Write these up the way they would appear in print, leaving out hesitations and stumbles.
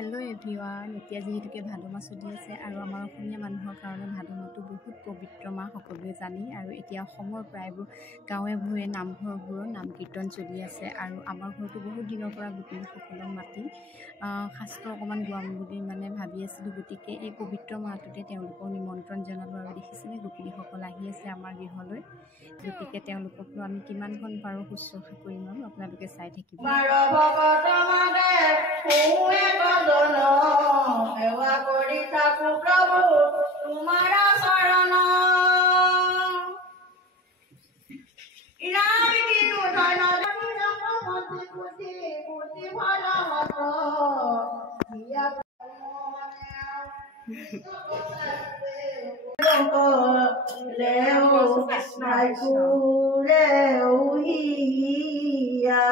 Hello everyone এতিয়া যেহেতুকে ভাদ মাহ চলি আছে আৰু আমাৰ অসমীয়া মানুহৰ কাৰণে ভাদ মাহটো বহুত পবিত্ৰ মাহ সকলোৱে জানি আৰু এতিয়া অসমৰ প্ৰায়বোৰ গাঁৱে ভূঞে নামঘৰবোৰৰ নাম কীৰ্তন চলি আছে আৰু আমাৰ ঘৰতো বহুত দিনৰ পৰা গোপিনীসকলক মাতি শাস্ত্ৰ অকণমান গোৱাম বুলি মানে ভাবি আছিলোঁ। গতিকে এই পবিত্ৰ মাহটোতে তেওঁলোকক নিমন্ত্ৰণ জনালোঁ আৰু দেখিছেনে গোপিনীসকল আহি আছে আমাৰ গৃহলৈ। গতিকে তেওঁলোককো আমি কিমানখন পাৰোঁ শুশ্ৰূষা কৰিম আৰু আপোনালোকে চাই থাকিব। सेवा करी ठाकु प्रभु तुम्हारा शरण इनाम की धन मति बुद्धि बुद्धि भला मत किया ले कृष्ण ले हिया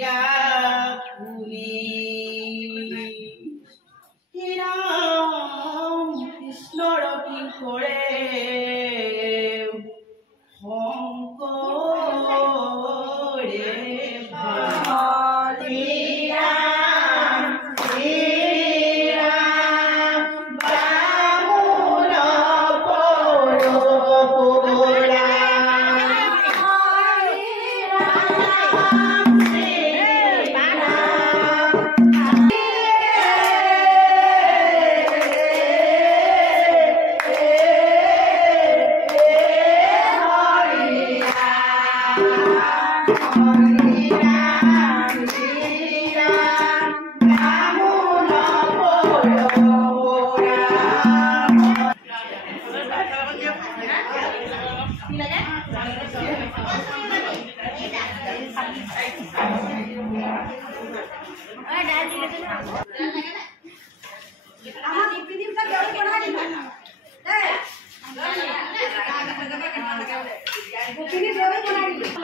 या কৃষ্ণৰ কি কৰে শংকৰে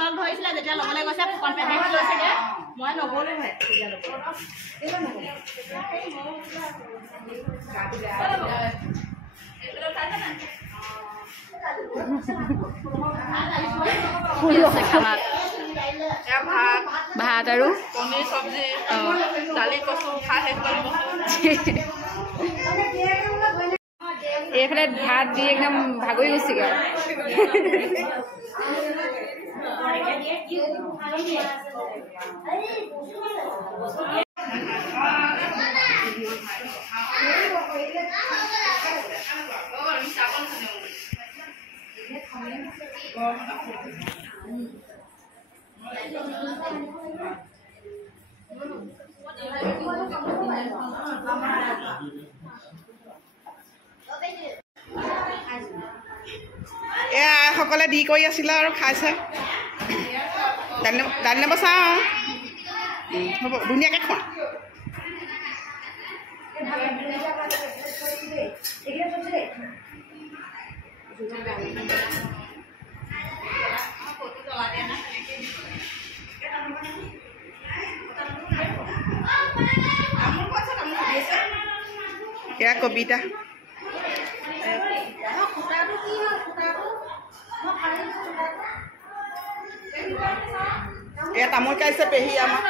লগ ধৰিছিলে যেতিয়া লগলৈ গৈছে ফুকন পেহাই লৈছেগে মই নগলো হয় ভাত আৰু পনীৰ চব্জি দালি কচু খাই শেষ কৰিব এইফালে ভাত দি একদম ভাগৰি গৈছেগৈ এয়া সকলে দি কৰি আছিলে আৰু খাইছে দালি নেব চাওঁ হ'ব ধুনীয়াকৈ খোৱা এয়া কবিতা এয়া তামোল খাইছে পেহী আমাৰ